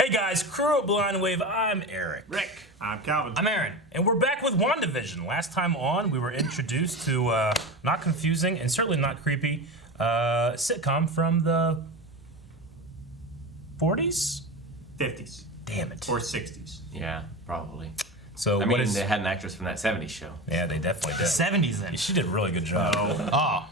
Hey guys, crew of Blind Wave, I'm Eric. Rick. I'm Calvin. I'm Aaron, and we're back with WandaVision. Last time on, we were introduced to not confusing and certainly not creepy sitcom from the 40s? 50s. Damn it. Or 60s. Yeah, probably. So I mean, they had an actress from that 70s show. Yeah, they definitely did. 70s then. She did a really good job. No. Oh.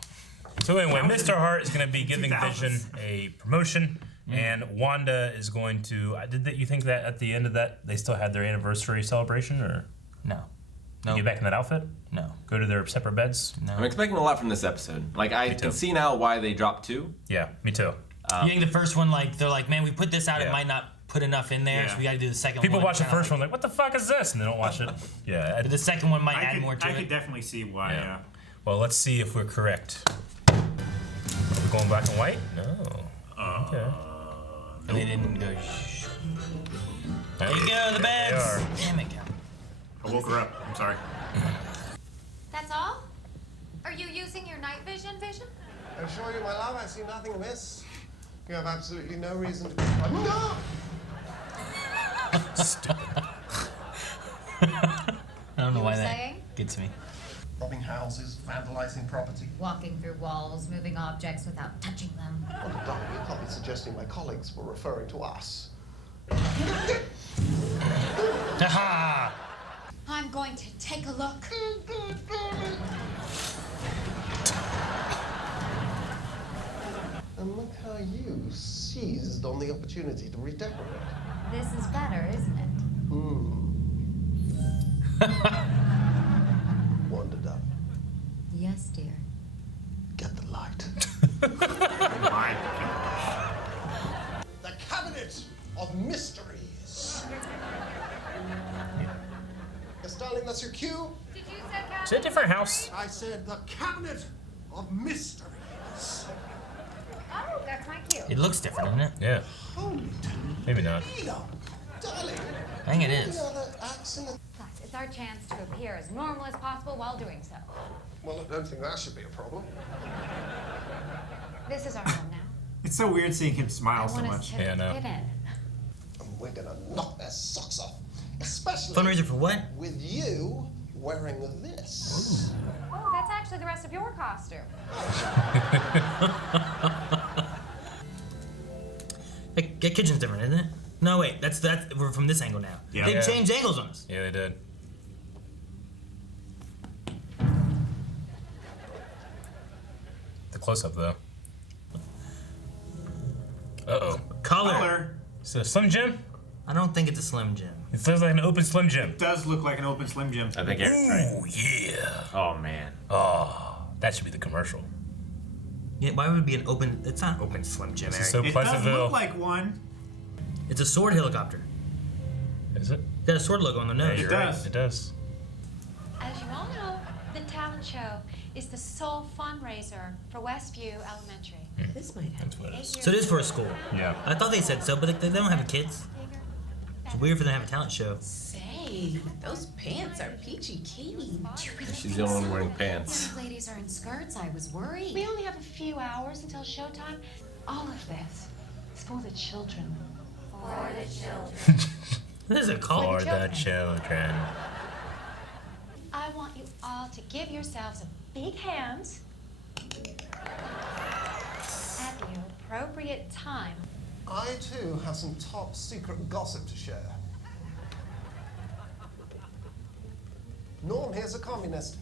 So anyway, Mr. Hart is going to be giving Vision a promotion. And Wanda is going to. You think that at the end of that they still had their anniversary celebration, or No. get back in that outfit? No. Go to their separate beds? No. I'm expecting a lot from this episode. Like, I can see now why they dropped 2. Yeah, me too. You think the first one, like, they're like, man, we put this out, Yeah. it might not put enough in there, Yeah. so we gotta do the second People one. watch the first one like, what the fuck is this? And they don't watch it. Yeah. But the second one might add more to I it. could definitely see why. Yeah. Well, let's see if we're correct. Are we going black and white? No. Okay. And they didn't go, shh. There you go, the There they beds. are. Damn it, Cal. I woke her up. I'm sorry. That's all? Are you using your night vision? I assure you, my love, I see nothing amiss. You have absolutely no reason to be... No! Stupid. I don't know You why were that saying? gets me. Robbing houses, vandalizing property. Walking through walls, moving objects without touching them. Well, darling, you can't be suggesting my colleagues were referring to us. Ha I'm going to take a look. And look how you seized on the opportunity to redecorate. This is better, isn't it? Wanda, darling, Yes, dear. get the light. My. The Cabinet of Mysteries. Yes, darling, that's your cue. Did you say Cat? Is it a different house? I said the Cabinet of Mysteries. Oh, that's my cue. It looks different, doesn't it? Yeah. Holy Maybe not. Toledo, darling. I think it You is. know that accent? Plus, it's our chance to appear as normal as possible while doing so. Well, I don't think that should be a problem. This is our home now. It's so weird seeing him I smile so want us much. to Yeah, I know. get in. And we're gonna knock their socks off. Especially Fundraiser for what? with you wearing this. Oh, that's actually the rest of your costume. That kitchen's different, isn't it? No, wait, that's we're from this angle now. Yeah. They Yeah. changed angles on us. Yeah, they did. The close-up, though. Uh-oh. Color. Is it a Slim Jim? I don't think it's a Slim Jim. It feels like an open Slim Jim. It does look like an open Slim Jim. I think Eric's right. Ooh, yeah. Oh, man. Oh, that should be the commercial. Yeah, why would it be an open? It's not an open Slim Jim, This Eric. is so It does Pleasantville. look like one. It's a sword helicopter. Is it? It's got a sword logo on the Yeah, nose. you're does. right. It does. As you all know, the talent show is the sole fundraiser for Westview Elementary. This might happen. That's what it is. So it is for a school. Yeah. I thought they said so, but they don't have kids. It's weird for them to have a talent show. Say, those pants are peachy keen. She's the only one wearing pants. These ladies are in skirts. I was worried. We only have a few hours until showtime. All of this is for the children. For the children. This is a call. For the children. I want you all to give yourselves a big hand at the appropriate time. I, too, have some top secret gossip to share. Norm here's a communist.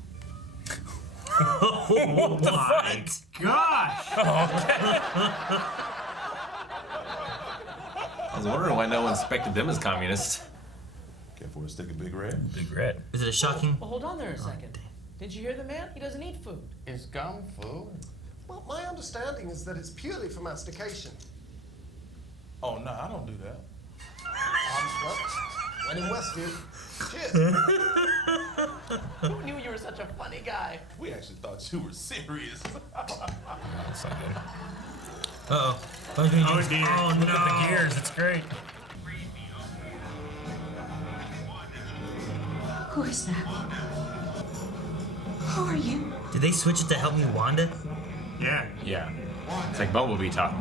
Oh my gosh! I was wondering why no one suspected them as communists. Care for a stick of Big Red? Big red. Is it a shocking? Well, hold on there a second. Did you hear the man? He doesn't eat food. Is gum food? Well, my understanding is that it's purely for mastication. Oh, no, I don't do that. When in Westview. Cheers. Who knew you were such a funny guy? We actually thought you were serious. That's not good. Uh-oh. Oh dear. Oh, Look no. at the gears. It's great. Who is that? Who are you? Did they switch it to help me, Wanda? Yeah. Yeah. It's like Bumblebee talking.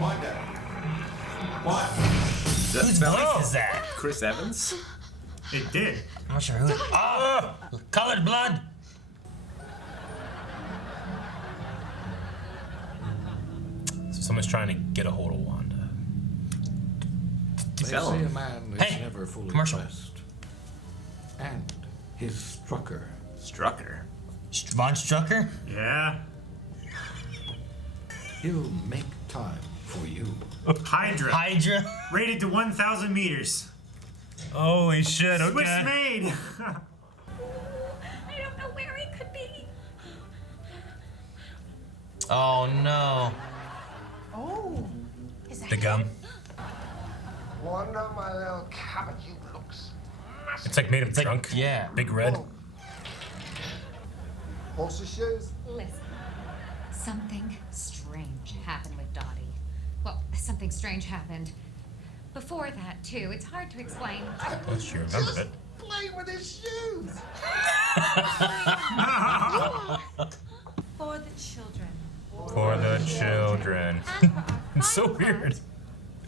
Wanda. What? Whose voice is that? Chris Evans? It did. I'm not sure who. Oh, colored blood. So someone's trying to get a hold of Wanda. They say Tell a him. man is Hey, never fully commercial. dressed. And his Strucker. Strucker. Von Strucker? Yeah. He'll make time for you. Hydra. Hydra? Rated to 1,000 meters. Holy shit, Swiss okay. made. I don't know where it could be. Oh no. Oh. Is that The gum. Wanda, my little cabbage, you looks. It's like made him drunk. Yeah. Big red. Horse's shoes. Listen, something strange happened with Dottie. Well, something strange happened before that, too. It's hard to explain. Unless you remembered it. Playing with his shoes. For the children. For the children. And for our It's so fine weird. heart,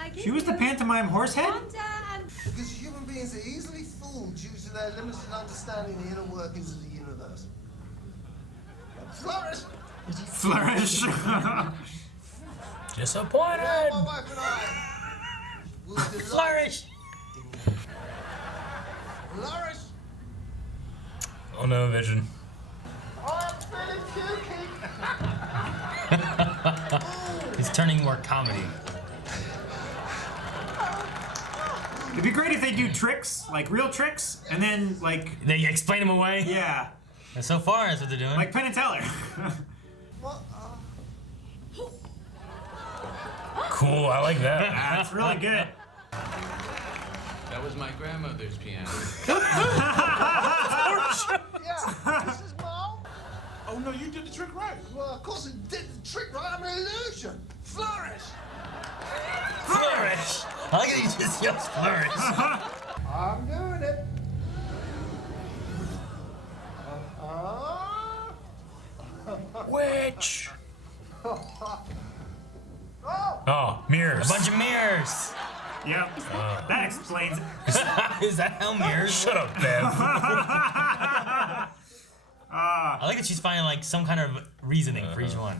I give She was the you pantomime horsehead? Wanda and Because human beings are easily fooled due to their limited understanding of the inner workings of the universe. Flourish! Flourish. Disappointed. Now my wife and I will delight. Flourish. Flourish! Oh no, Vision. I'm feeling kooky. He's turning more comedy. It'd be great if they do tricks, like real tricks, and then like, They explain him away. yeah, And so far, that's what they're doing. like Penn and Teller. What? Cool, I like that. That's really good. That was my grandmother's piano. Yeah, this is Mom. Oh no, you did the trick right. Well, of course it did the trick right. I'm an illusion. Flourish! Flourish. I like how you just yells flourish. I'm doing it. Witch. Oh, Oh, mirrors. A bunch of mirrors. Yep, that explains it. Is that how mirrors? Shut up, Bev. I like that she's finding like some kind of reasoning for each one.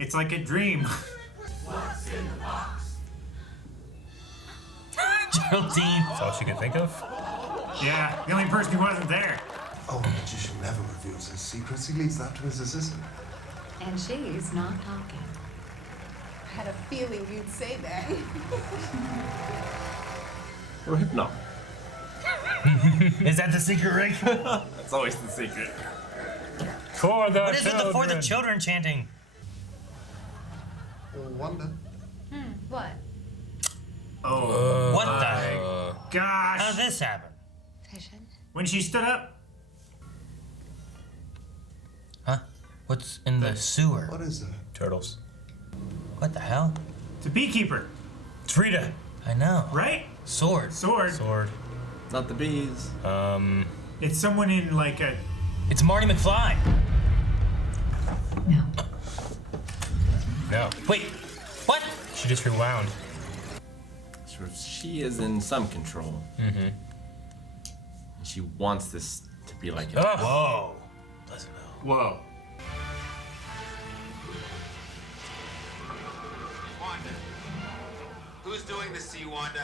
It's like a dream. Geraldine. That's all she could think of. Yeah, the only person who wasn't there. Oh, the magician never reveals his secrets. He leaves that to his assistant. And she's not talking. I had a feeling you'd say that. Or Hypno. Is that the secret, Rick? That's always the secret. For the What is with the for the children. children chanting? Or Wanda. What? Oh, What the heck? How did gosh. this happen? Vision? When she stood up, Huh? What's in the sewer? What is that? Turtles. What the hell? it's a beekeeper, It's Rita. I know. right? Sword. Sword. Sword. Not the bees. It's someone in like a. It's Marty McFly. No. No. Wait. What? She just rewound. So she is in some control. Mm-hmm. And she wants this to be like it. Oh. Whoa. Whoa. Wanda. Who's doing this to you, Wanda?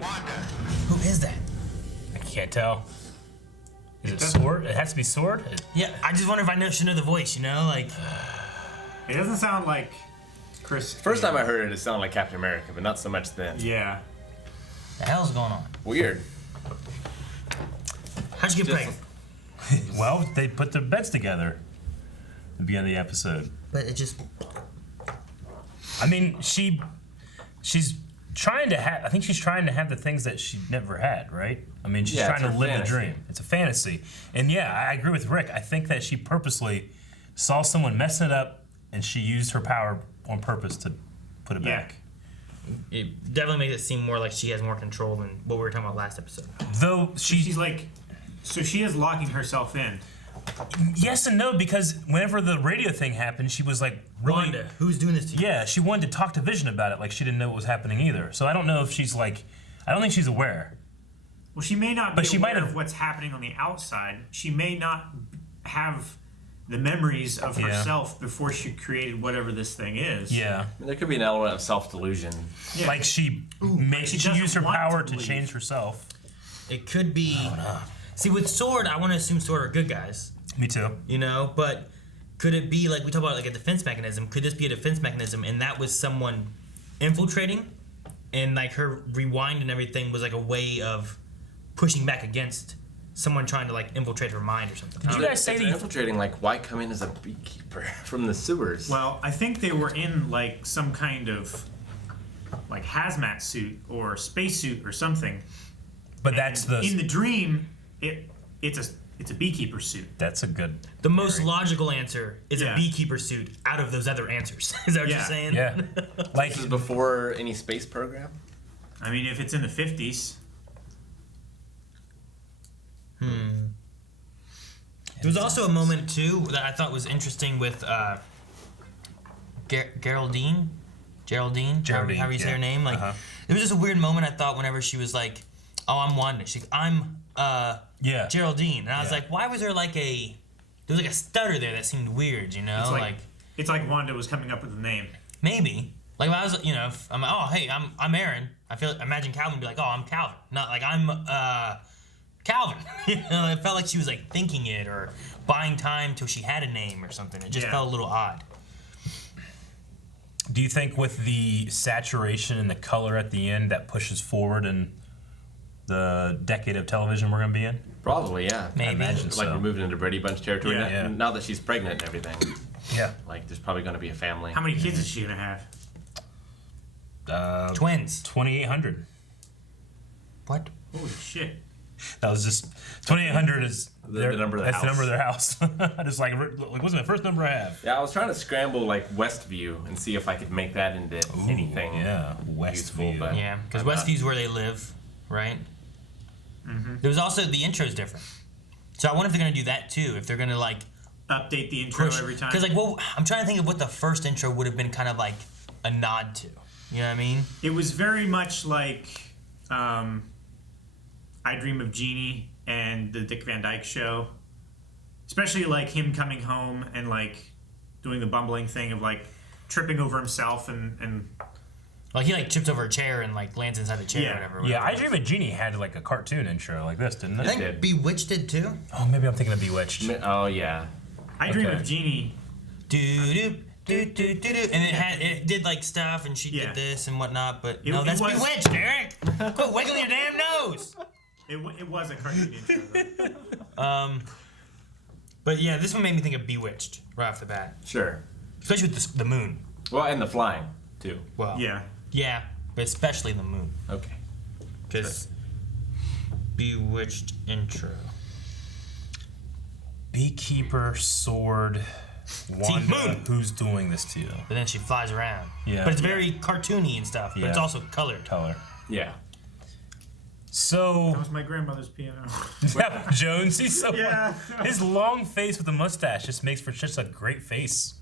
Wanda. Who is that? I can't tell. Is it Sword? It has to be Sword? Yeah, I just wonder if I should know the voice, you know? Like, It doesn't sound like Chris. First time I heard it, it sounded like Captain America, but not so much then. Yeah. the hell's going on? Weird. How'd you get Just- pregnant? Well, they put their beds together at the beginning of the episode. But it just. I mean, she's trying to have. I think she's trying to have the things that she never had, right? I mean, she's Yeah, it's trying to her live fantasy. the dream. It's a fantasy, and yeah, I agree with Rick. I think that she purposely saw someone messing it up, and she used her power on purpose to put it Yeah. back. It definitely makes it seem more like she has more control than what we were talking about last episode. Though She's like, so she is locking herself in. Yes and no, because whenever the radio thing happened, she was like, really, Wanda, who's doing this to you? yeah, she wanted to talk to Vision about it, like she didn't know what was happening either. So I don't know if she's like, I don't think she's aware. Well, she may not But be she aware might have- of what's happening on the outside. She may not have the memories of herself before she created whatever this thing is. Yeah. There could be an element of self-delusion. Yeah. Like she she she used her doesn't want power to to believe. change herself. It could be. See, with Sword, I want to assume Sword are good guys. Me too. You know, but could it be like we talk about like a defense mechanism? Could this be a defense mechanism, and that was someone infiltrating, and like her rewind and everything was like a way of pushing back against someone trying to like infiltrate her mind or something? Did you guys say If they're infiltrating, like, why come in as a beekeeper from the sewers? Well, I think they were in like some kind of like hazmat suit or spacesuit or something. But that's the in the dream. It's a beekeeper suit. That's a good. The most logical answer is Yeah. a beekeeper suit out of those other answers. Is that what you're saying? Yeah. Like This is before any space program? I mean, if it's in the 50s. There was also a moment too that I thought was interesting with Geraldine, however you say her name. Like, there was just a weird moment I thought whenever she was like, "Oh, I'm Wanda." She's, "I'm Geraldine," and I was like, "Why was there like a there was like a stutter there that seemed weird?" You know, It's like Wanda was coming up with a name. maybe. Like if I was, you know, if I'm, oh hey, I'm Aaron. Imagine Calvin would be like, "Oh, I'm Calvin," not like I'm Calvin. You know, it felt like she was like thinking it or buying time till she had a name or something. It just felt a little odd. Do you think with the saturation and the color at the end that pushes forward in the decade of television we're going to be in? Probably, yeah. Maybe. I imagine Like we're moving into Brady Bunch territory now, Yeah. now that she's pregnant and everything. Yeah. Like, there's probably going to be a family. How many kids is she gonna have? Twins. 2,800. What? Holy shit. That was just 2,800 is The number of the that's the number of their house. I just like what's the first number I have? Yeah, I was trying to scramble like Westview and see if I could make that into anything. Yeah, useful, Westview. but Yeah, because I'm not. Westview's where they live, right? There was also the intro's different. So I wonder if they're gonna do that too. If they're gonna like Update the intro every time. because like well, I'm trying to think of what the first intro would have been kind of like a nod to. You know what I mean? It was very much like I Dream of Jeannie and the Dick Van Dyke Show. Especially like him coming home and like doing the bumbling thing of like tripping over himself and Like he like trips over a chair and like lands inside the chair Yeah. or whatever. Yeah, I Dream of Jeannie had like a cartoon intro like this, didn't it? I think did. Bewitched did too. Oh, maybe I'm thinking of Bewitched. Oh, yeah. I Dream Okay. of Jeannie. Do do do do do, and it did like stuff and she Yeah. did this and whatnot. But It- no, it that's was- Bewitched, Eric. Quit wiggling your damn nose. It was a cartoon intro though. But yeah, this one made me think of Bewitched right off the bat, Sure. especially with the moon. Well, and the flying, too. Well, Yeah. yeah, but especially the moon. Okay. Because Bewitched intro. Beekeeper, sword, Wanda, moon. who's doing this to you? But then she flies around. Yeah. But it's very cartoony and stuff. But it's Yeah. also colored. Color. Yeah. So, That was my grandmother's piano. yeah, Jones, he's so Yeah. funny. His long face with the mustache just makes for just a great face.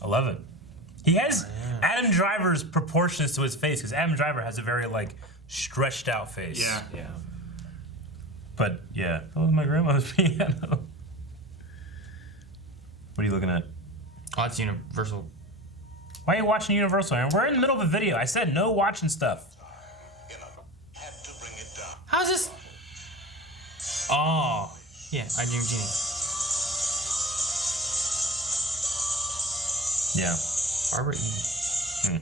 I love it. He has Adam Driver's proportions to his face because Adam Driver has a very like stretched out face. Yeah. Yeah. But yeah, that was my grandmother's piano. What are you looking at? Oh, it's Universal. Why are you watching Universal, Aaron? We're in the middle of a video. I said no watching stuff. How's this? Oh, yeah, I Dream of Jeannie. Yeah. Barbara E.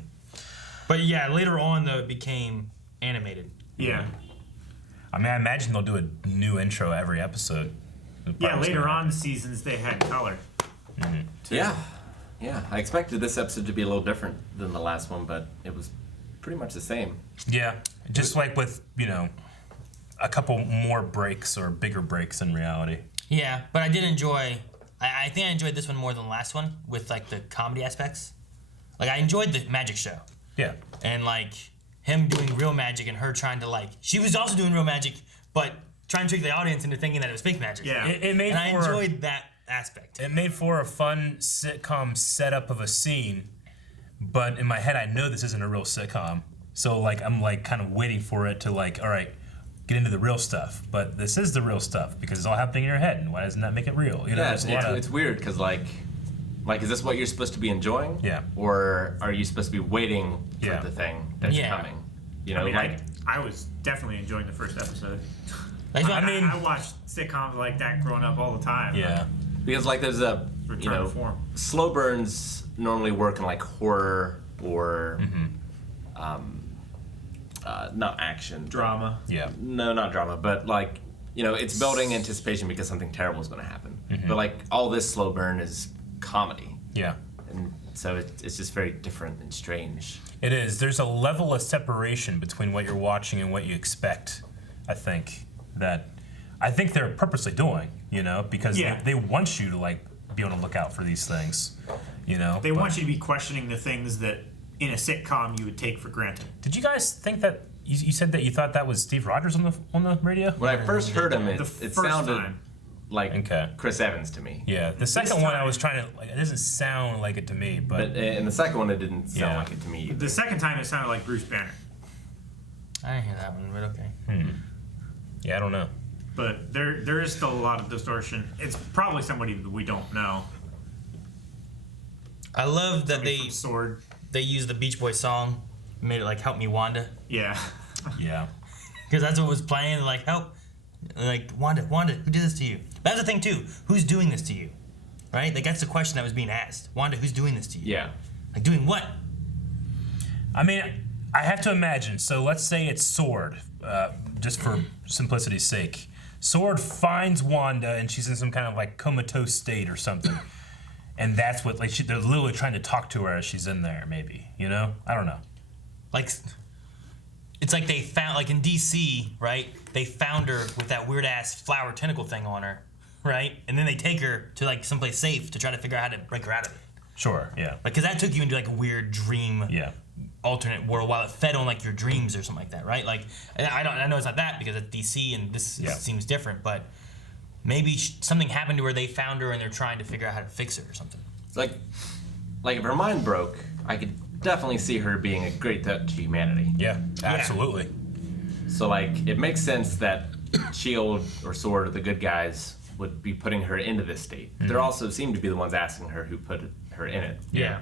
But yeah, later on though, it became animated. Yeah. I mean, I imagine they'll do a new intro every episode. Yeah, later on the seasons they had color. Yeah. Yeah. I expected this episode to be a little different than the last one, but it was pretty much the same. Yeah, just like with, you know, a couple more breaks or bigger breaks in reality. Yeah, but I did enjoy. I think I enjoyed this one more than the last one with like the comedy aspects. Like I enjoyed the magic show Yeah. and like him doing real magic and her trying to like. She was also doing real magic, but trying to trick the audience into thinking that it was fake magic. Yeah. It made And I for enjoyed that aspect. it made for a fun sitcom setup of a scene, but in my head I know this isn't a real sitcom. So like I'm like kind of waiting for it to like, all right, get into the real stuff. But this is the real stuff because it's all happening in your head, and why doesn't that make it real? You know, Yeah, there's a lot of- it's weird because like, is this what you're supposed to be enjoying? Yeah. Or are you supposed to be waiting for Yeah. the thing that's Yeah. coming? You know, I mean, like I was definitely enjoying the first episode. Like, I mean- I watched sitcoms like that growing up all the time. yeah. because like there's a Return to form. slow burns normally work in like horror or not action. Drama. Yeah. No, not drama, but like it's building anticipation because something terrible is going to happen. But like all this slow burn is comedy, Yeah. and so it's just very different and strange. It is. There's a level of separation between what you're watching and what you expect, I think, that I think they're purposely doing, because Yeah. they want you to like be able to look out for these things, They want you to be questioning the things that in a sitcom you would take for granted. Did you guys think that you said that you thought that was Steve Rogers on the radio? When I first heard him, it first sounded time. like Okay. Chris Evans to me. Yeah. The second one I time- was trying to like it doesn't sound like it to me, But in the second one, it didn't sound Yeah. like it to me either. The second time it sounded like Bruce Banner. I didn't hear that one, but okay. yeah, I don't know. But there is still a lot of distortion. It's probably somebody that we don't know. I love that Somebody from Sword. they used the Beach Boys song, made it like "Help Me, Wanda," Yeah. Yeah. because that's what was playing. Like help, like Wanda, who did this to you? That's the thing too. Who's doing this to you? Right? Like that's the question that was being asked. Wanda, who's doing this to you? Yeah. Like doing what? I mean, I have to imagine. So let's say it's Sword, just for simplicity's sake. Sword finds Wanda, and she's in some kind of like comatose state or something, and that's what like they're literally trying to talk to her as she's in there. Maybe I don't know. Like it's like they found like in DC, right? They found her with that weird ass flower tentacle thing on her, right? And then they take her to like someplace safe to try to figure out how to break her out of it. Sure. Yeah. Like, cause that took you into like a weird dream. Yeah. Alternate world while it fed on like your dreams or something like that, right? Like I know it's not that because it's DC and this seems different, but maybe something happened to her. They found her and they're trying to figure out how to fix it or something. Like if her mind broke, I could definitely see her being a great threat to humanity. Yeah. Absolutely. So like it makes sense that Shield or Sword or the good guys would be putting her into this state. They also seem to be the ones asking her who put her in it. Yeah.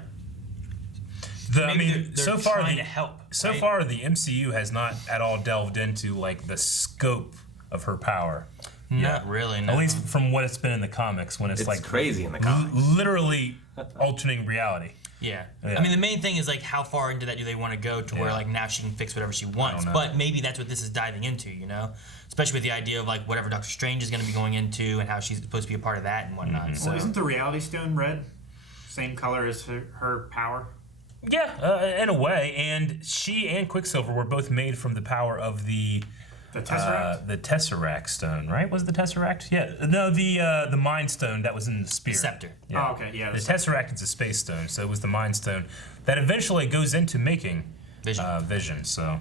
Maybe they're so far trying to help. So right? far, the MCU has not at all delved into like the scope of her power. Not really. No. At least from what it's been in the comics, when it's It's like crazy in the comics. literally alternating reality. Yeah. Yeah. I mean, the main thing is like how far into that do they want to go to where Yeah. like now she can fix whatever she wants. know. But maybe that's what this is diving into, especially with the idea of like whatever Doctor Strange is going to be going into and how she's supposed to be a part of that and whatnot. So Well, isn't the Reality Stone red? Same color as her power? Yeah, in a way. And she and Quicksilver were both made from the power of the Tesseract? the Tesseract stone, right? Was it the Tesseract? Yeah. No, the Mind Stone that was in the spear. The scepter. Yeah. Oh, okay, yeah. The Tesseract is a space stone, so it was the Mind Stone that eventually goes into making Vision. So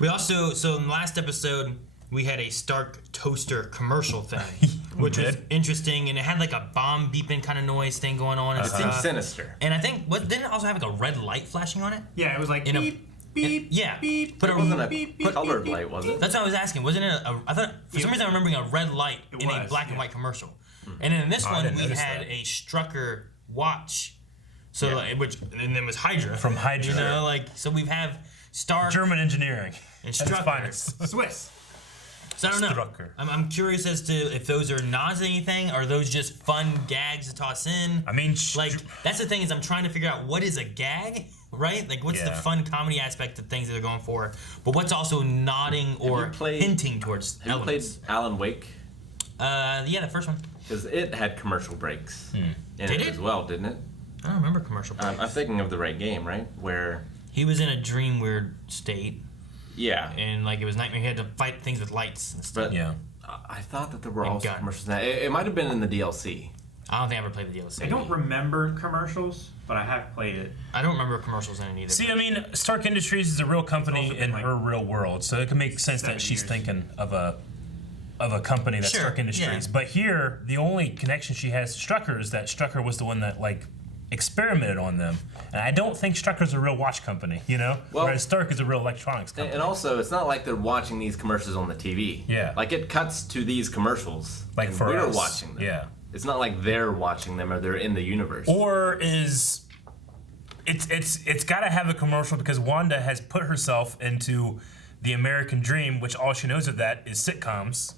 we also in the last episode we had a Stark toaster commercial thing, which was interesting, and it had like a bomb beeping kind of noise thing going on. And It seems stuff. sinister. And I think didn't it also have like a red light flashing on it? Yeah, it was like In a- beep, beep, yeah, beep. but It wasn't a beep, beep, colored beep, light, was it? That's what I was asking. Wasn't it I thought for some reason I'm remembering a red light It in a was, black and yeah. white commercial. And then in this I one didn't we notice had that. a Strucker watch. So and then was Hydra. From Hydra. So we have Stark German engineering. and At its Strucker. finest. Swiss. So I don't know. Strucker. I'm curious as to if those are nods to anything, or are those just fun gags to toss in. I mean, like that's the thing is I'm trying to figure out what is a gag, right? Like what's the Yeah. fun comedy aspect of things that they're going for, but what's also nodding or you played- hinting towards Have you played elements. Alan Wake? Yeah, the first one. Because it had commercial breaks in Did it? as well, didn't it? I don't remember commercial breaks. I'm thinking of the right game, right? Where, He was in a dream weird state, yeah. and like it was nightmare. He had to fight things with lights and stuff. But Yeah. I thought that there were And also guns. commercials in that. It might have been in the DLC. I don't think I ever played the DLC. I don't remember commercials, but I have played it. I don't remember commercials in it either. See, I mean, Stark Industries is a real company in her real world, so it can make sense that she's thinking of a company that's Stark Industries. yeah. But here, the only connection she has to Strucker is that Strucker was the one that like experimented on them, and I don't think Strucker's a real watch company, you know. Well, whereas Stark is a real electronics company. And also, it's not like they're watching these commercials on the TV. Yeah. Like it cuts to these commercials. Like and for we're us. watching them. Yeah. It's not like they're watching them or they're in the universe. Or is it's got to have a commercial because Wanda has put herself into the American dream, which all she knows of that is sitcoms,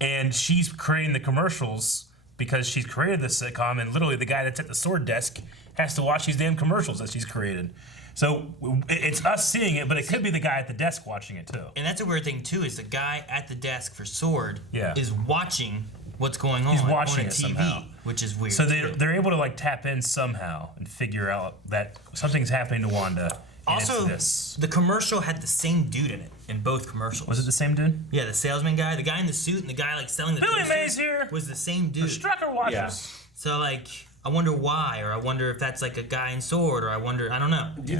and she's creating the commercials because she's created the sitcom, and literally the guy that's at the sword desk has to watch these damn commercials that she's created. So it's us seeing it, but it could be the guy at the desk watching it too. And that's a weird thing too, is the guy at the desk for Sword Yeah. is watching what's going on. He's watching on it TV, somehow. which is weird. So they're able to like tap in somehow and figure out that something's happening to Wanda. And Also, it's this. the commercial had the same dude in it in both commercials. Was it the same dude? Yeah, the salesman guy, the guy in the suit, and the guy like selling the Billy toasters Mays here. was the same dude. The Strucker watchers. Yeah. So like, I wonder why, or I wonder if that's like a guy in Sword, or I don't know. Do you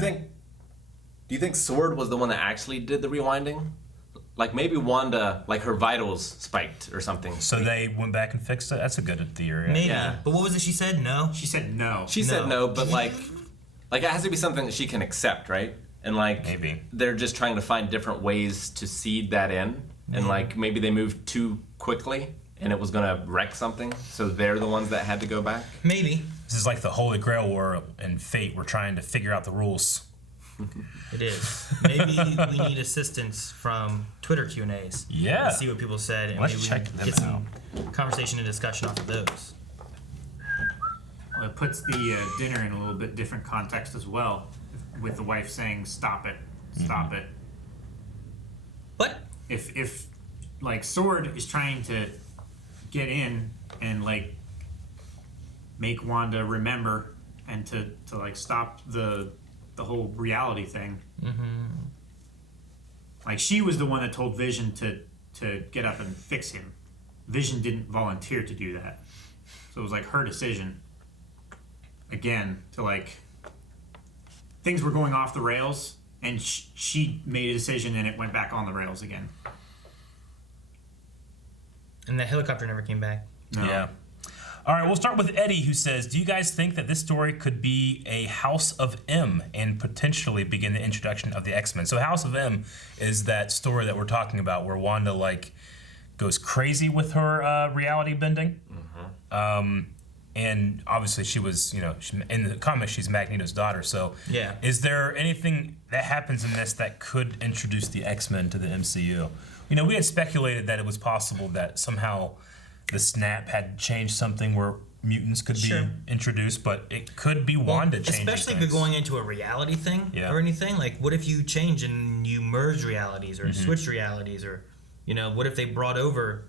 think Sword was the one that actually did the rewinding? Like maybe Wanda, like her vitals spiked or something. So they went back and fixed it? That's a good theory. Maybe. Yeah. But what was it she said? No? She said no. She said no, but like it has to be something that she can accept, right? And like Maybe. they're just trying to find different ways to seed that in, and like maybe they moved too quickly, and it was gonna wreck something. So they're the ones that had to go back. Maybe. This is like the Holy Grail War and Fate. We're trying to figure out the rules. It is. Maybe we need assistance from Twitter Q&As. Yeah. To see what people said, and Let's maybe we check can them get some conversation and discussion off of those. Well, it puts the dinner in a little bit different context as well, with the wife saying, "Stop it, stop it." What? If like Sword is trying to get in and like make Wanda remember and to like stop the whole reality thing. Like she was the one that told Vision to get up and fix him. Vision didn't volunteer to do that, so it was like her decision. Again, to like things were going off the rails, and she made a decision, and it went back on the rails again. And the helicopter never came back. No. Yeah. All right, we'll start with Eddie, who says, do you guys think that this story could be a House of M and potentially begin the introduction of the X-Men? So House of M is that story that we're talking about where Wanda, like, goes crazy with her reality bending. And obviously she was, in the comics, she's Magneto's daughter. So Yeah. is there anything that happens in this that could introduce the X-Men to the MCU? We had speculated that it was possible that somehow the snap had changed something where mutants could be introduced, but it could be Wanda changing especially if things. you're going into a reality thing or anything. Like, what if you change and you merge realities or switch realities, or what if they brought over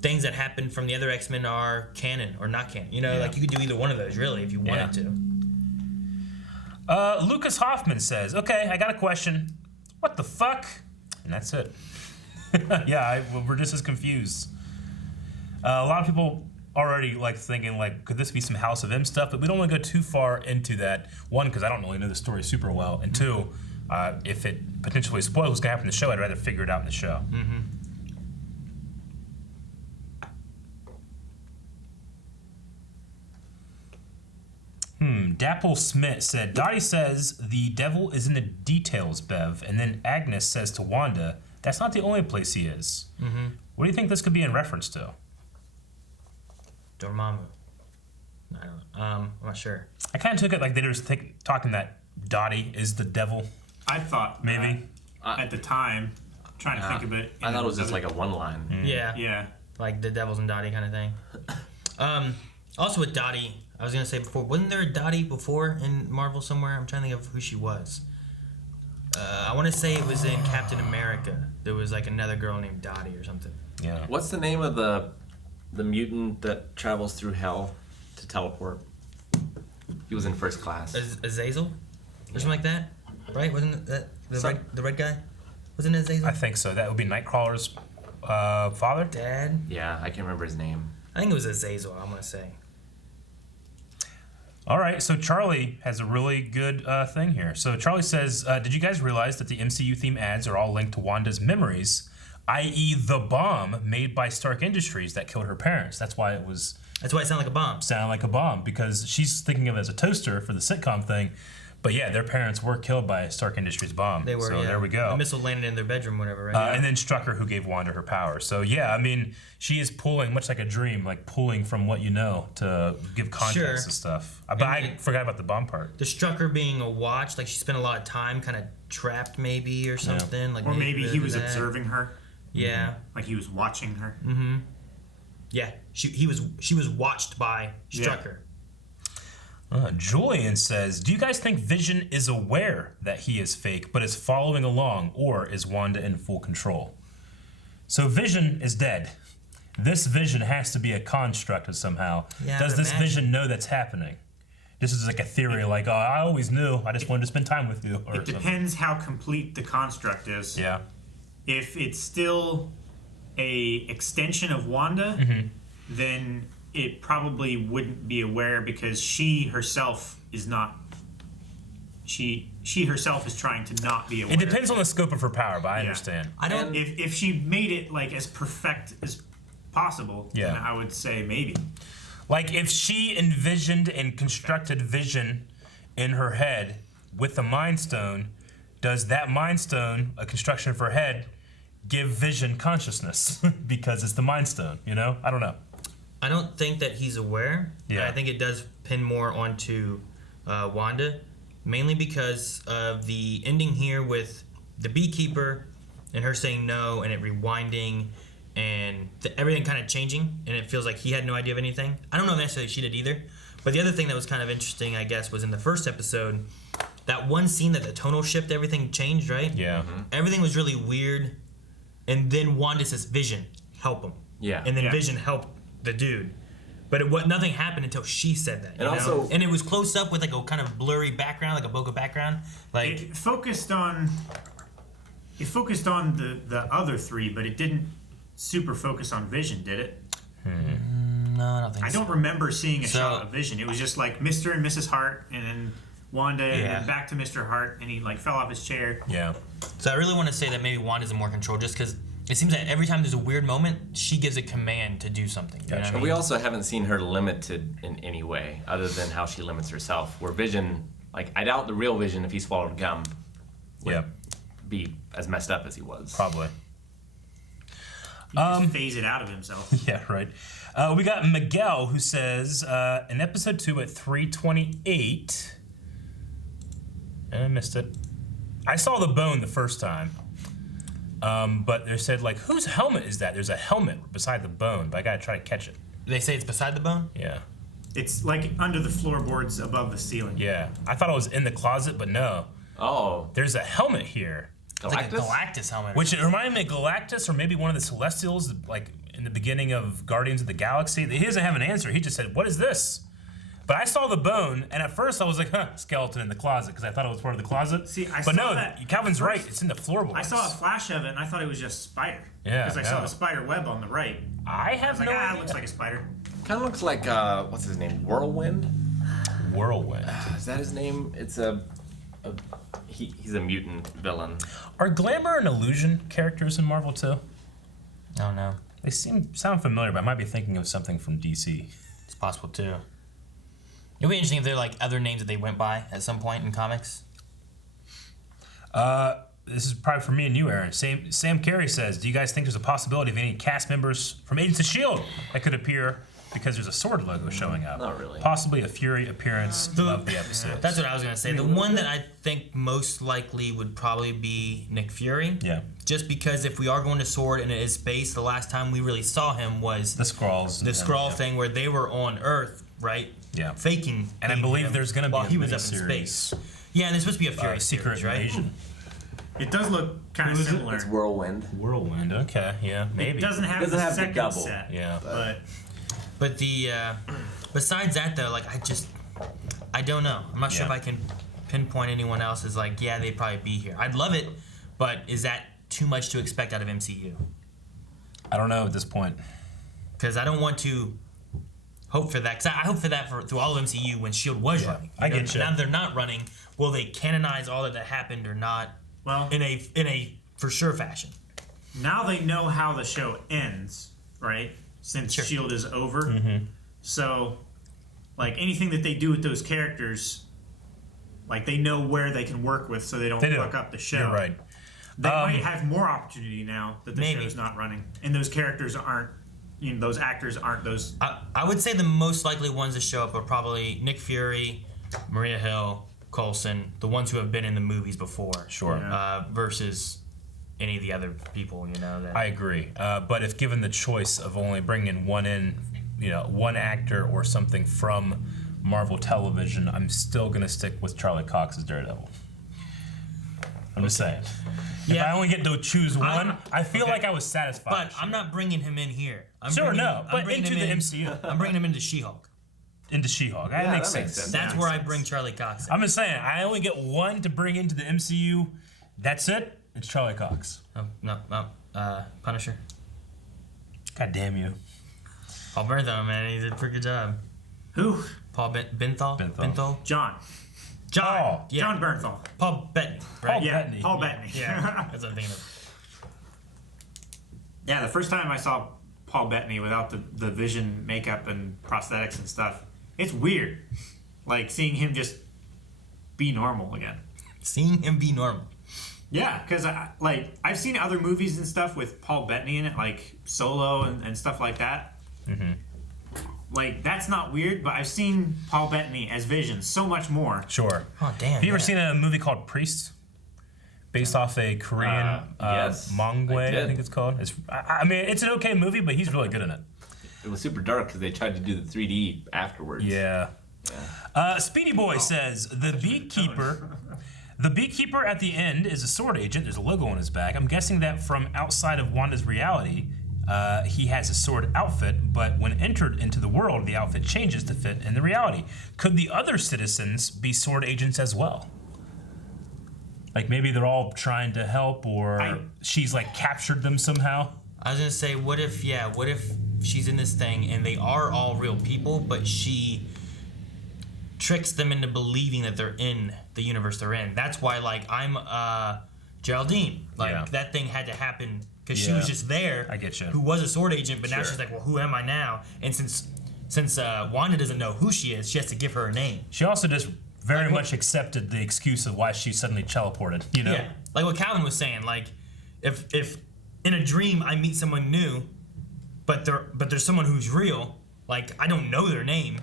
things that happened from the other X-Men are canon or not canon? Like you could do either one of those really if you wanted to. Lucas Hoffman says, okay, I got a question. What the fuck? And that's it. We're just as confused. A lot of people already thinking could this be some House of M stuff? But we don't want to go too far into that. One, because I don't really know the story super well, and two, if it potentially spoils what's gonna happen in the show, I'd rather figure it out in the show. Dapple Smith said, Dottie says the devil is in the details, Bev, and then Agnes says to Wanda, that's not the only place he is. What do you think this could be in reference to? Dormammu. I don't know. I'm not sure. I kind of took it like they were just talking that Dottie is the devil. I thought maybe at the time, trying to think of it. I thought it was just like a one line. Yeah. Like the Devils and Dottie kind of thing. Also with Dottie, I was going to say before, wasn't there a Dottie before in Marvel somewhere? I'm trying to think of who she was. I want to say it was in Captain America. There was like another girl named Dottie or something. Yeah. What's the name of the mutant that travels through hell to teleport? He was in first class. Azazel? Or something like that? Right? Wasn't that the red guy? Wasn't it Azazel? I think so. That would be Nightcrawler's father? Dad? Yeah, I can't remember his name. I think it was Azazel, I'm going to say. All right, so Charlie has a really good thing here. So Charlie says, did you guys realize that the MCU theme ads are all linked to Wanda's memories, i.e. the bomb made by Stark Industries that killed her parents? That's why it sounded like a bomb. Sounded like a bomb, because she's thinking of it as a toaster for the sitcom thing. But yeah, their parents were killed by a Stark Industries bomb. They were, so there we go. The missile landed in their bedroom, whatever, right? And then struck her, who gave Wanda her power. So yeah, I mean, she is pulling, much like a dream, like pulling from what you know to give context to stuff. But I forgot about the bomb part. The Strucker being a watch, like she spent a lot of time kind of trapped maybe or something. Like or maybe he was observing her. Yeah. Like he was watching her. Mm-hmm. Yeah, she was watched by Strucker. Julian says, do you guys think Vision is aware that he is fake, but is following along, or is Wanda in full control? So Vision is dead. This Vision has to be a construct somehow. Yeah, Does this Vision know that's happening? This is like a theory, like, oh, I always knew. I just wanted to spend time with you. Or it depends how complete the construct is. Yeah. If it's still a extension of Wanda, then it probably wouldn't be aware, because she herself is not. She herself is trying to not be aware. It depends on the scope of her power, but I understand. I don't. If she made it like as perfect as possible, then I would say maybe. Like if she envisioned and constructed Vision in her head with the Mind Stone, does that Mind Stone, a construction of her head, give Vision consciousness because it's the Mind Stone? You know, I don't know. I don't think that he's aware. Yeah. I think it does pin more onto Wanda, mainly because of the ending here with the beekeeper and her saying no and it rewinding and everything kind of changing, and it feels like he had no idea of anything. I don't know if necessarily she did either. But the other thing that was kind of interesting, I guess, was in the first episode, that one scene that the tonal shift, everything changed, right? Yeah. Everything was really weird. And then Wanda says, Vision, help him. Yeah. And then Vision helped the dude. But nothing happened until she said that. And also, and it was close up with like a kind of blurry background, like a bokeh background. Like it focused on the other three, but it didn't super focus on Vision, did it? No, I don't think so. I don't remember seeing a shot of Vision. It was just like Mr. and Mrs. Hart, and then Wanda, and then back to Mr. Hart, and he like fell off his chair. Yeah. So I really want to say that maybe Wanda's in more control, just because it seems that every time there's a weird moment, she gives a command to do something. You know what I mean? We also haven't seen her limited in any way, other than how she limits herself. Where Vision, like, I doubt the real Vision, if he swallowed gum, would be as messed up as he was. Probably. He just phase it out of himself. Yeah, right. We got Miguel, who says, in episode 2 at 3:28, and I missed it. I saw the bone the first time, but they said, like, whose helmet is that? There's a helmet beside the bone, but I gotta try to catch it. They say it's beside the bone? Yeah. It's like under the floorboards above the ceiling. Yeah. I thought it was in the closet, but no. Oh. There's a helmet here. It's like a Galactus helmet. Which it reminded me of Galactus, or maybe one of the Celestials, like in the beginning of Guardians of the Galaxy. He doesn't have an answer. He just said, what is this? But I saw the bone, and at first I was like, skeleton in the closet, because I thought it was part of the closet. See, I but saw no, that Calvin's first. right. It's in the floorboards. I saw a flash of it, and I thought it was just spider. Yeah, Because I saw the spider web on the right. I have was no like, idea. it looks like a spider. Kind of looks like, what's his name? Whirlwind? Whirlwind. Is that his name? It's he's a mutant villain. Are Glamour and Illusion characters in Marvel too? I don't know. They sound familiar, but I might be thinking of something from DC. It's possible too. It'd be interesting if they're like other names that they went by at some point in comics. This is probably for me and you, Aaron. Sam Carey says, do you guys think there's a possibility of any cast members from Agents of S.H.I.E.L.D. that could appear because there's a sword logo showing up? Not really. Possibly a Fury appearance of the episode. That's what I was going to say. The one that I think most likely would probably be Nick Fury. Yeah. Just because if we are going to sword and it is space, the last time we really saw him was the Skrulls. The Skrull thing where they were on Earth, right? Yeah. Faking. And I believe there's going to be while a he was up in miniseries. space. Yeah, and there's supposed to be a Fury Secret series, right? Invasion. It does look kind of similar. It's Whirlwind. Whirlwind. Okay. Yeah. Maybe. It doesn't have the second set. Yeah. But the besides that though, like I don't know. I'm not sure if I can pinpoint anyone else as like, yeah, they'd probably be here. I'd love it, but is that too much to expect out of MCU? I don't know at this point. Because I don't want to hope for that. 'Cause I hope for that through all of MCU when S.H.I.E.L.D. was running. I get you. Now they're not running. Will they canonize all that happened or not? Well, in a for sure fashion. Now they know how the show ends, right? Since S.H.I.E.L.D. is over. Mm-hmm. So, like, anything that they do with those characters, like, they know where they can work with so they don't fuck up the show. You're right. They might have more opportunity now that the show's not running. And those characters aren't, those actors aren't those. I would say the most likely ones to show up are probably Nick Fury, Maria Hill, Coulson, the ones who have been in the movies before. Sure. Versus any of the other people, that I agree. But if given the choice of only bringing one actor or something from Marvel Television, I'm still going to stick with Charlie Cox as Daredevil. I'm just saying. If I only get to choose one, I feel like I was satisfied. But I'm not bringing him in here. But into the MCU. I'm bringing him into She-Hulk. Into She-Hulk. That makes sense. That's where I bring Charlie Cox in. I'm just saying, I only get one to bring into the MCU. That's it. It's Charlie Cox. No. Punisher. God damn you. Paul Bernthal, man, he did a pretty good job. Who? Paul Bernthal. John. Yeah. John Bernthal. Paul Bettany, right? Bettany. Paul Bettany. Yeah, that's what I'm thinking of. Yeah, the first time I saw Paul Bettany without the Vision makeup and prosthetics and stuff, it's weird. Like, seeing him just be normal again. Seeing him be normal. Yeah, because I've seen other movies and stuff with Paul Bettany in it, like Solo and stuff like that. Mm-hmm. Like, that's not weird, but I've seen Paul Bettany as Vision so much more. Sure. Oh, damn. Have you ever seen a movie called Priest? Based off a Korean yes, Mongway, I think it's called. I mean, it's an okay movie, but he's really good in it. It was super dark because they tried to do the 3D afterwards. Yeah. Speedy Boy says, the beekeeper at the end is a sword agent. There's a logo on his back. I'm guessing that from outside of Wanda's reality, he has a sword outfit, but when entered into the world, the outfit changes to fit in the reality. Could the other citizens be sword agents as well? Like, maybe they're all trying to help, or she's, like, captured them somehow? I was gonna say, what if she's in this thing and they are all real people, but she tricks them into believing that they're in the universe they're in. That's why, like, I'm Geraldine. Like, that thing had to happen because she was just there. I get you. Who was a sword agent, but now she's like, well, who am I now? And since Wanda doesn't know who she is, she has to give her a name. She also just very much accepted the excuse of why she suddenly teleported, Yeah. Like what Calvin was saying, like, if in a dream I meet someone new, but there's someone who's real, like, I don't know their name,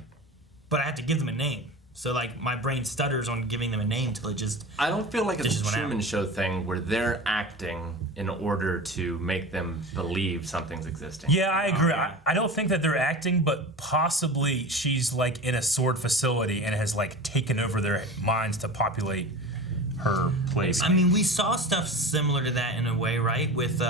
but I have to give them a name. So, like, my brain stutters on giving them a name till it just... I don't feel like it's a Truman Show thing where they're acting in order to make them believe something's existing. Yeah, I agree. I don't think that they're acting, but possibly she's, like, in a sword facility and has, like, taken over their minds to populate her place. I mean, we saw stuff similar to that in a way, right? With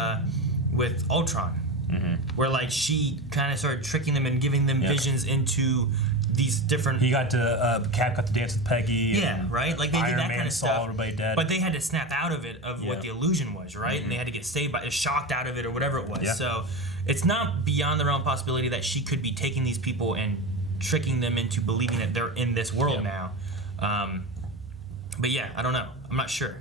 Ultron. Mm-hmm. Where, like, she kind of started tricking them and giving them visions into... these different... Cap got to dance with Peggy. Yeah, right? Like, they did that kind of stuff. Everybody dead. But they had to snap out of it, of what the illusion was, right? Mm-hmm. And they had to get saved shocked out of it or whatever it was. Yeah. So it's not beyond the realm of possibility that she could be taking these people and tricking them into believing that they're in this world now. But yeah, I don't know. I'm not sure.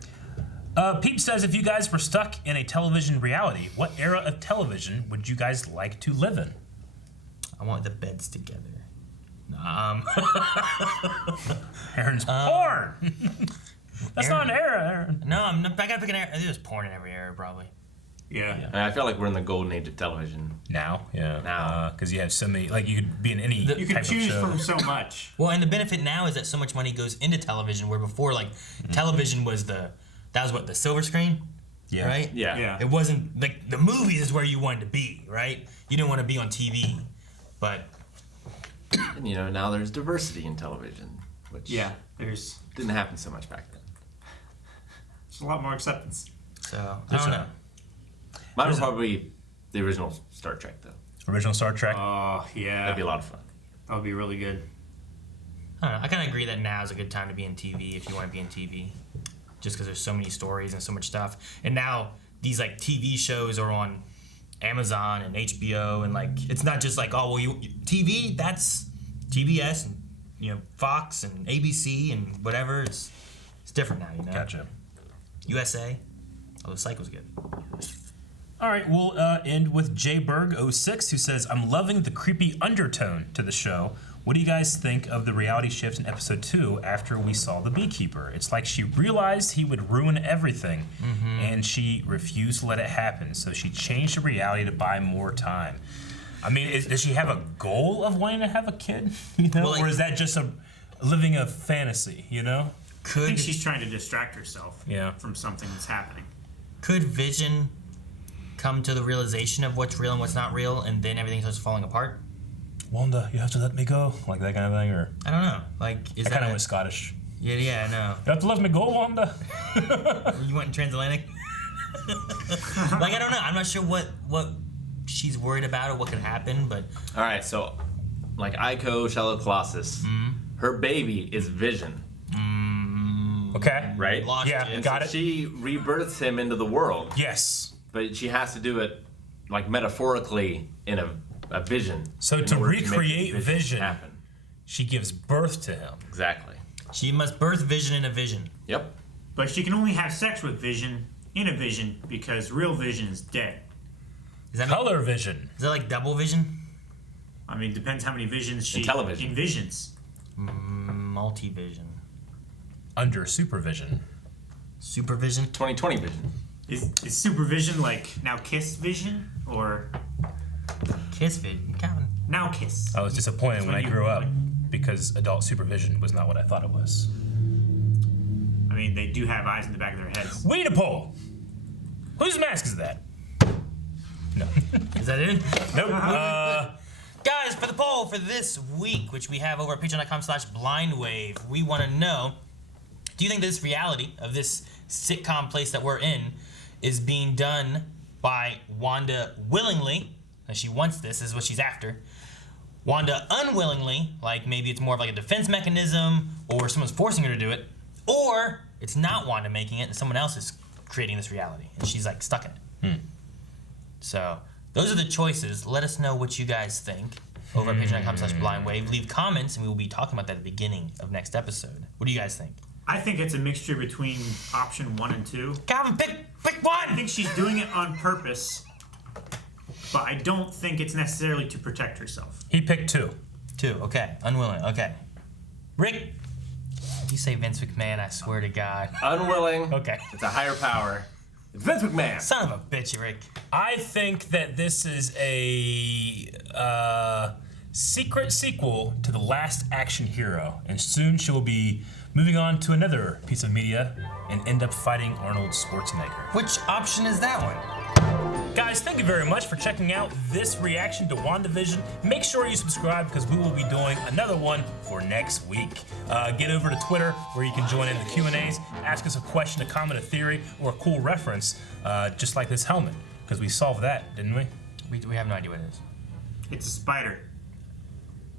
Peep says, if you guys were stuck in a television reality, what era of television would you guys like to live in? I want the beds together. Aaron's porn. That's not an era, Aaron. No, I gotta pick an era. There's porn in every era, probably. Yeah. I feel like we're in the golden age of television now. Yeah. Now, because you have so many. Like, you could be in any. You can choose from so much. Well, and the benefit now is that so much money goes into television, where before, like, television was the silver screen. Yeah. Right. Yeah. It wasn't like the movies is where you wanted to be, right? You didn't want to be on TV, but. And, now there's diversity in television, which didn't happen so much back then. There's a lot more acceptance. So, I don't know. Mine would probably be the original Star Trek, though. Original Star Trek? Oh, yeah. That'd be a lot of fun. That would be really good. I don't know. I kind of agree that now is a good time to be in TV if you want to be in TV. Just because there's so many stories and so much stuff. And now these, like, TV shows are on Amazon and HBO, and like it's not just like, oh well, TV, that's TBS and Fox and ABC and whatever. It's different now, Gotcha. USA. Oh, the Psych was good. All right, we'll end with jberg06, who says, I'm loving the creepy undertone to the show. What do you guys think of the reality shift in episode 2 after we saw the beekeeper? It's like she realized he would ruin everything, and she refused to let it happen, so she changed the reality to buy more time. I mean, does she have a goal of wanting to have a kid? Or is that just living a fantasy, I think she's trying to distract herself from something that's happening. Could Vision come to the realization of what's real and what's not real, and then everything starts falling apart? Wanda, you have to let me go, like that kind of thing, or I don't know. Like, is I that kind of went Scottish? Yeah, I know. You have to let me go, Wanda. You went transatlantic. Like, I don't know. I'm not sure what she's worried about or what could happen, but all right. So, like Ico Shallow Colossus, her baby is Vision. Okay. Right. And got it. She rebirths him into the world. Yes. But she has to do it, like metaphorically, in a vision. So to recreate Vision happen, she gives birth to him. Exactly. She must birth Vision in a vision. Yep. But she can only have sex with Vision in a vision because real Vision is dead. Is that color vision? Is that like double vision? I mean, depends how many visions she envisions. Multi-vision. Under supervision. Supervision? 2020 vision. Is supervision like now kiss vision or kiss vision? Calvin. Now kiss. I was disappointed when I grew up because adult supervision was not what I thought it was. I mean, they do have eyes in the back of their heads. Weed a poll. Whose mask is that? No. Is that it? Nope. Guys, for the poll for this week, which we have over at patreon.com/blindwave, we want to know, do you think this reality of this sitcom place that we're in is being done by Wanda willingly, and she wants this is what she's after, Wanda unwillingly, like maybe it's more of like a defense mechanism or someone's forcing her to do it, or it's not Wanda making it and someone else is creating this reality and she's like stuck in it. So those are the choices. Let us know what you guys think over at patreon.com/blindwave. Leave comments and we will be talking about that at the beginning of next episode. What do you guys think? I think it's a mixture between option 1 and 2. Calvin, pick one! I think she's doing it on purpose, but I don't think it's necessarily to protect herself. He picked 2. 2, okay. Unwilling, okay. Rick, you say Vince McMahon, I swear to God. Unwilling. Okay. It's a higher power. It's Vince McMahon. Son of a bitch, Rick. I think that this is a secret sequel to The Last Action Hero, and soon she will be moving on to another piece of media and end up fighting Arnold Schwarzenegger. Which option is that one? Guys, thank you very much for checking out this reaction to WandaVision. Make sure you subscribe because we will be doing another one for next week. Get over to Twitter where you can join in the Q&As, ask us a question, a comment, a theory, or a cool reference, just like this helmet, because we solved that, didn't we? We have no idea what it is. It's a spider.